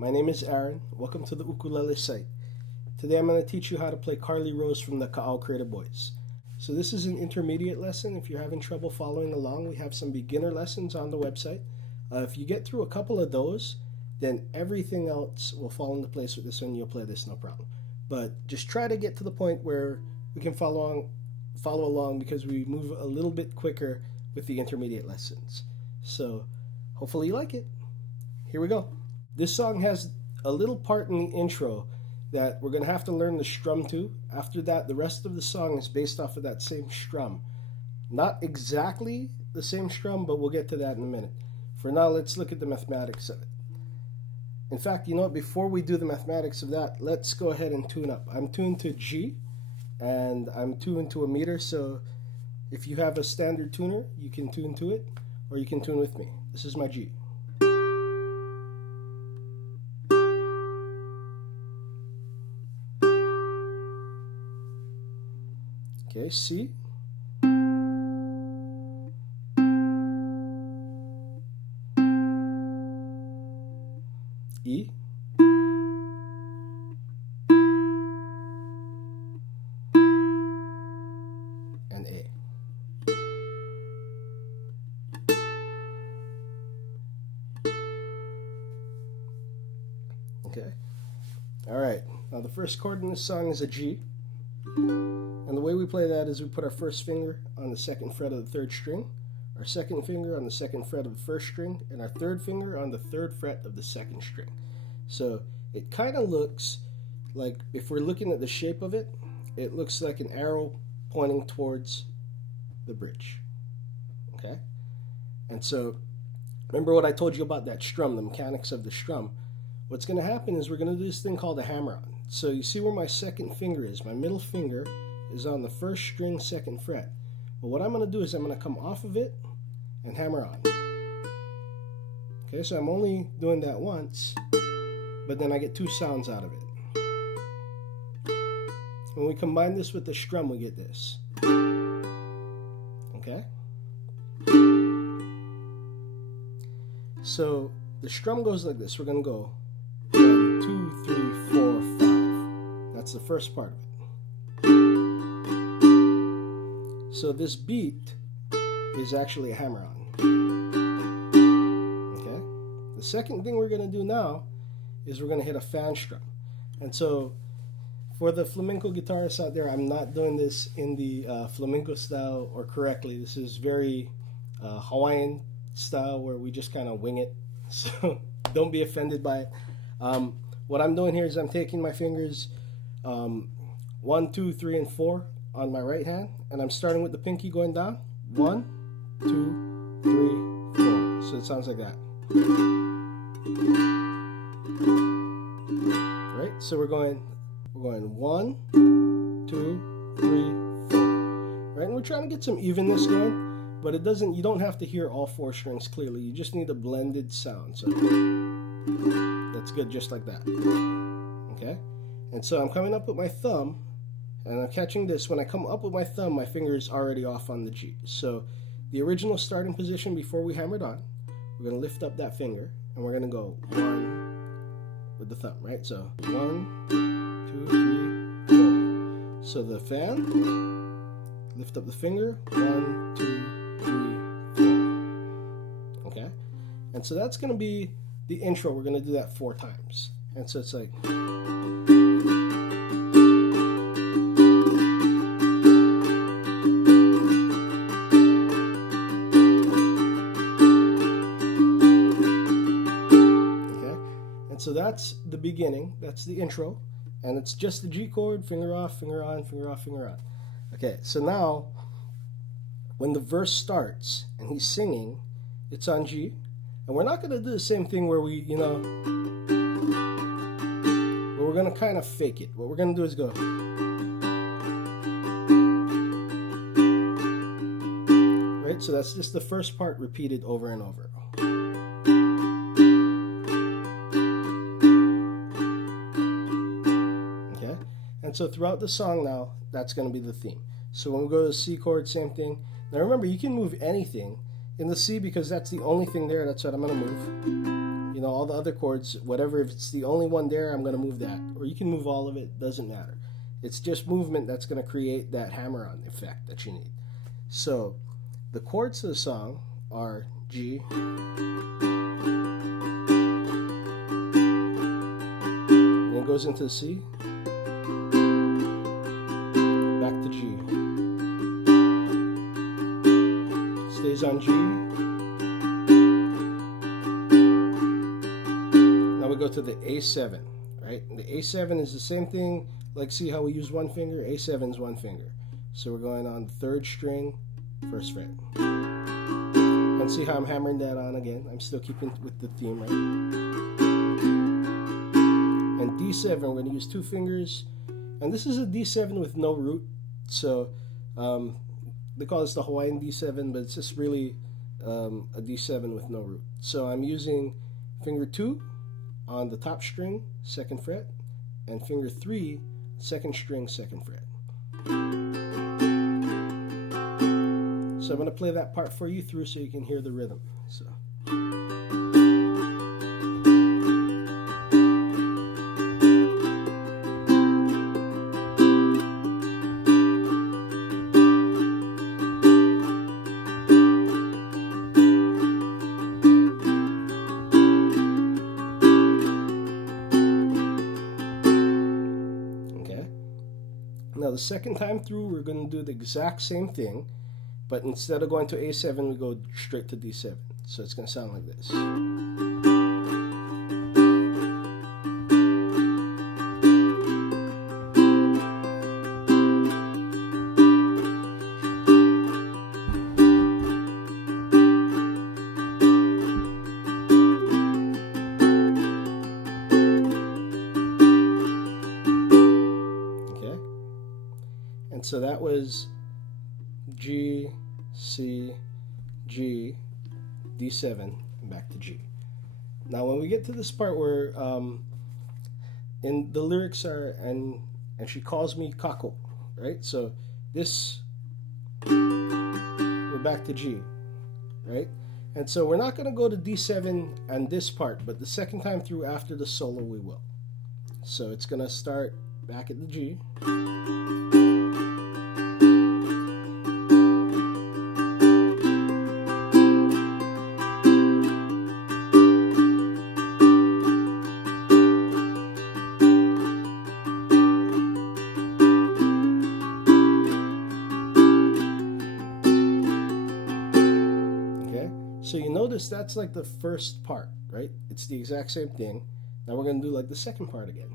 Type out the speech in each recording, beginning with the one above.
My name is Aaron. Welcome to the Ukulele site. Today I'm going to teach you how to play Carly Rose from the Ka'au Creative Boys. So this is an intermediate lesson. If you're having trouble following along, we have some beginner lessons on the website. If you get through a couple of those, then everything else will fall into place with this one. You'll play this no problem. But just try to get to the point where we can follow along because we move a little bit quicker with the intermediate lessons. So hopefully you like it. Here we go. This song has a little part in the intro that we're going to have to learn the strum to. After that, the rest of the song is based off of that same strum. Not exactly the same strum, but we'll get to that in a minute. For now, let's look at the mathematics of it. In fact, you know what? Before we do the mathematics of that, let's go ahead and tune up. I'm tuned to G, and I'm tuned to a meter, so if you have a standard tuner, you can tune to it, or you can tune with me. This is my G. Okay, C. E. And A. Okay. All right. Now the first chord in this song is a G. And the way we play that is we put our first finger on the second fret of the third string, our second finger on the second fret of the first string, and our third finger on the third fret of the second string. So it kind of looks like, if we're looking at the shape of it, it looks like an arrow pointing towards the bridge. Okay? And so remember what I told you about that strum, the mechanics of the strum. What's going to happen is we're going to do this thing called a hammer-on. So you see where my second finger is. My middle finger is on the first string, second fret. But what I'm going to do is I'm going to come off of it and hammer on. Okay, so I'm only doing that once, but then I get two sounds out of it. When we combine this with the strum, we get this. Okay? So the strum goes like this. We're going to go 1, 2, 3, 4, 5. That's the first part of it. So this beat is actually a hammer-on. Okay? The second thing we're going to do now is we're going to hit a fan strum. And so for the flamenco guitarists out there, I'm not doing this in the flamenco style or correctly. This is very Hawaiian style where we just kind of wing it. So don't be offended by it. What I'm doing here is I'm taking my fingers 1, 2, 3, and 4 on my right hand, and I'm starting with the pinky going down. 1, 2, 3, 4. So it sounds like that. Right? So we're going 1, 2, 3, 4. Right? And we're trying to get some evenness going, but you don't have to hear all 4 strings clearly. You just need a blended sound. So that's good, just like that. Okay? And so I'm coming up with my thumb, and I'm catching this. When I come up with my thumb, my finger is already off on the G. So the original starting position before we hammered on, we're going to lift up that finger, and we're going to go 1 with the thumb, right? So 1, 2, 3, 4. So the fan, lift up the finger, 1, 2, 3, 4. Okay? And so that's going to be the intro. We're going to do that 4 times. And so it's like... So that's the beginning, that's the intro, and it's just the G chord, finger off, finger on, finger off, finger on. Okay, so now, when the verse starts and he's singing, it's on G, and we're not going to do the same thing where we, but we're going to kind of fake it. What we're going to do is go. Right, so that's just the first part repeated over and over. And so throughout the song now, that's going to be the theme. So when we go to the C chord, same thing. Now remember, you can move anything in the C because that's the only thing there. That's what I'm going to move. you know, all the other chords, whatever, if it's the only one there, I'm going to move that. Or you can move all of it, doesn't matter. It's just movement that's going to create that hammer-on effect that you need. So the chords of the song are G, and it goes into C, back to G, stays on G. Now we go to the A7, right? And the A7 is the same thing, like see how we use one finger? A7 is one finger. So we're going on the 3rd string, 1st fret. And see how I'm hammering that on again? I'm still keeping with the theme, right? And D7, we're going to use 2 fingers. And this is a D7 with no root. So they call this the Hawaiian D7, but it's just really a D7 with no root. So I'm using finger 2 on the top string, 2nd fret, and finger 3, 2nd string, 2nd fret. So I'm going to play that part for you through so you can hear the rhythm. So. Okay. Now the second time through, we're going to do the exact same thing. But instead of going to A7, we go straight to D7. So it's going to sound like this. Okay? And so that was G, C, G, D7, and back to G. Now when we get to this part where in the lyrics are and she calls me kako, right? So this, we're back to G, right? And so we're not going to go to D7 and this part, but the second time through after the solo we will. So it's going to start back at the G. So you notice that's like the first part, right? It's the exact same thing. Now we're going to do like the second part again.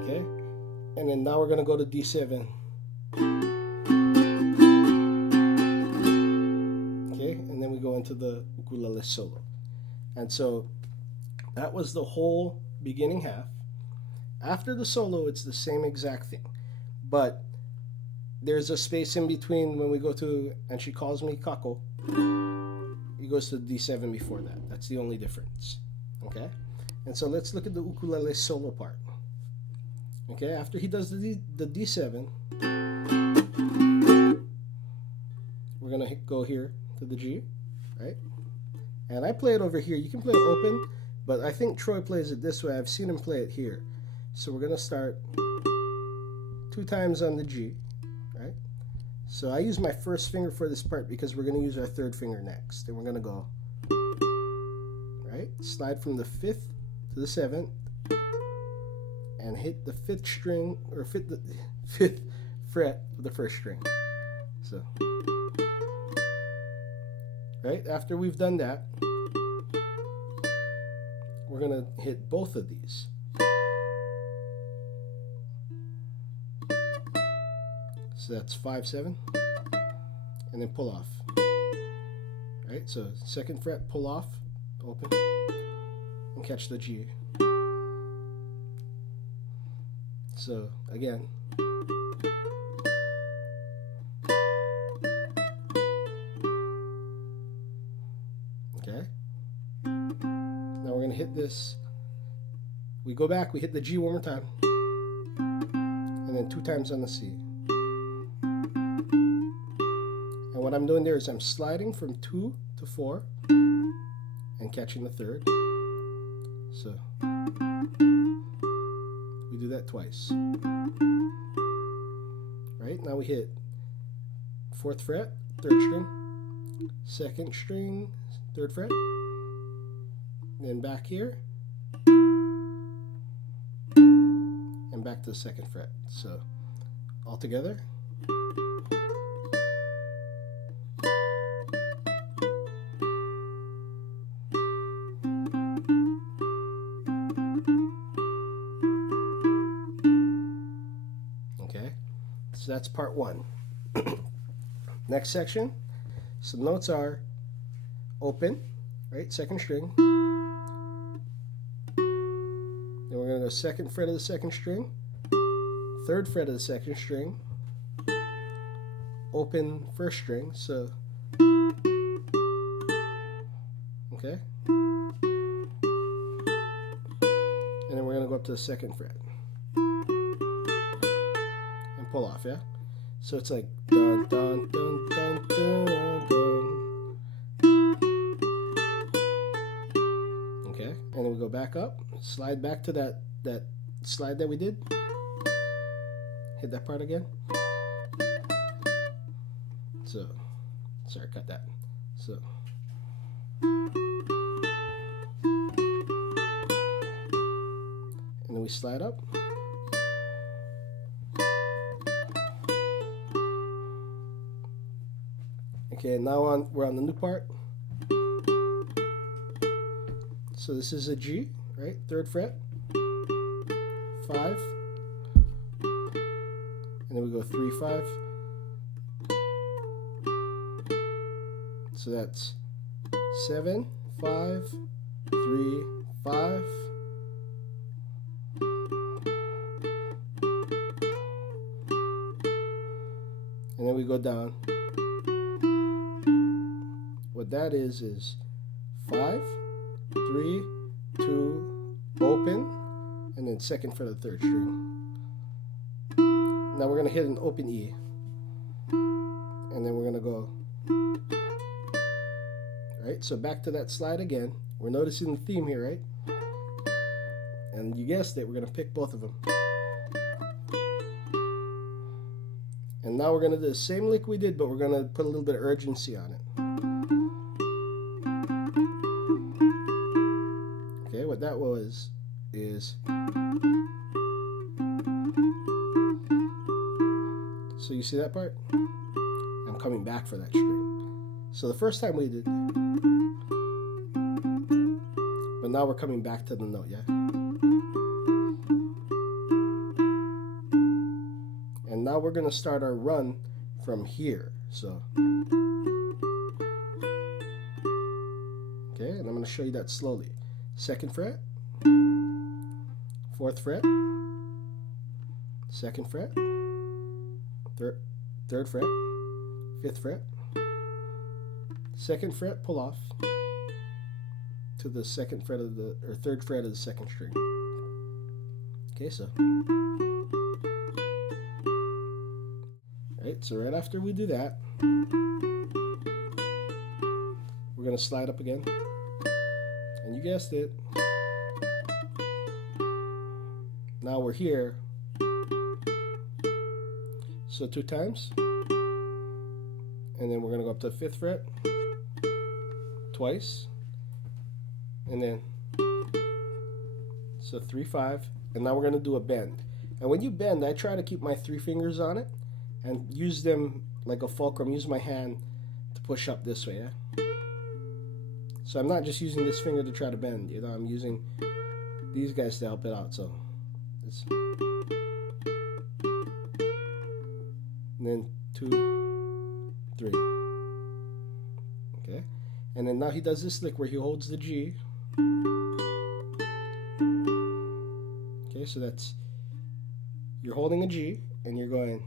Okay? And then now we're going to go to D7. Into the ukulele solo. And so that was the whole beginning half. After the solo, it's the same exact thing, but there's a space in between when we go to and she calls me kako. He goes to D7 before that. That's the only difference. Okay? And so let's look at the ukulele solo part. Okay, after he does the D7, we're gonna go here to the G. Right? And I play it over here. You can play it open, but I think Troy plays it this way. I've seen him play it here. So we're going to start 2 times on the G, right? So I use my first finger for this part because we're going to use our 3rd finger next. And we're going to go, right? Slide from the 5th to the 7th and hit the 5th string, or 5th fret with the 1st string. So... right? After we've done that, we're going to hit both of these. So that's 5, 7, and then pull off. Right? So 2nd fret, pull off, open, and catch the G. So again. hit this. We go back, we hit the G one more time, and then 2 times on the C. And what I'm doing there is I'm sliding from 2 to 4 and catching the 3rd. So we do that twice. Right, now we hit 4th fret, 3rd string, 2nd string, 3rd fret, then back here, and back to the 2nd fret. So all together. Okay, so that's part 1. Next section, some notes are open, right, 2nd string. Then we're going to go 2nd fret of the 2nd string, 3rd fret of the 2nd string, open 1st string, so, okay. And then we're going to go up to the 2nd fret and pull off, yeah? So it's like dun dun dun dun dun dun. Okay, and then we go back up, slide back to that slide that we did. Hit that part again. So, sorry, cut that. So, and then we slide up. Okay, now we're on the new part. So this is a G, right? 3rd fret, 5, and then we go 3, 5. So that's 7, 5, 3, 5. And then we go down. What that is 5, 3, 2, open, and then 2nd fret of the 3rd string. Now we're going to hit an open E, and then we're going to go, right? So back to that slide again. We're noticing the theme here, right? And you guessed it, we're going to pick both of them. And now we're going to do the same lick we did, but we're going to put a little bit of urgency on it. Okay, what that was is, so you see that part? I'm coming back for that string. So the first time we did, but now we're coming back to the note, yeah? And now we're going to start our run from here. So, okay, and I'm going to show you that slowly. 2nd fret, 4th fret, 2nd fret, 3rd fret, 5th fret, 2nd fret, pull off to the 2nd fret of the, or 3rd fret of the 2nd string. Okay, so, right, so right after we do that, we're going to slide up again. And you guessed it. Now we're here. So 2 times. And then we're going to go up to the 5th fret. Twice. And then, so 3, 5. And now we're going to do a bend. And when you bend, I try to keep my 3 fingers on it and use them like a fulcrum. Use my hand to push up this way, yeah? So I'm not just using this finger to try to bend, you know, I'm using these guys to help it out. So it's, and then 2, 3. Okay, and then now he does this lick where he holds the G. Okay, so that's, you're holding a G and you're going,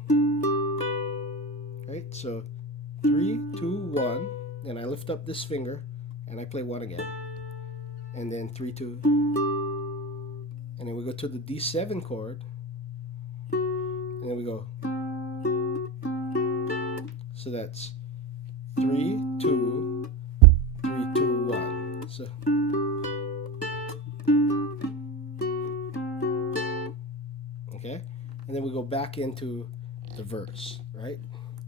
right? So 3, 2, 1, and I lift up this finger and I play 1 again. and then 3, 2, and then we go to the D7 chord, and then we go. So that's 3, 2, 3, 2, 1. So okay, and then we go back into the verse, right?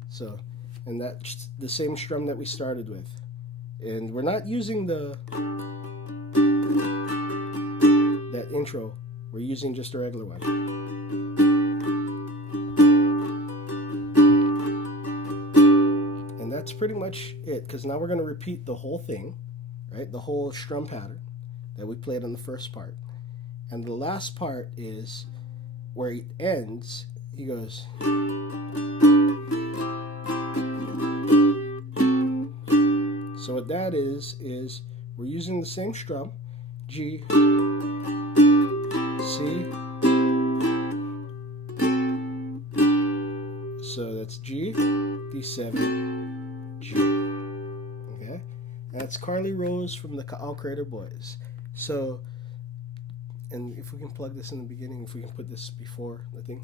So, and that's the same strum that we started with, and we're not using that intro. We're using just a regular one. And that's pretty much it, because now we're going to repeat the whole thing, right? The whole strum pattern that we played on the first part. And the last part is where it ends. He goes. So what that is we're using the same strum, G, C. So that's G, D7, G. Okay? That's Carly Rose from the Ka'au Crater Boys. So, and if we can plug this in the beginning, if we can put this before the thing.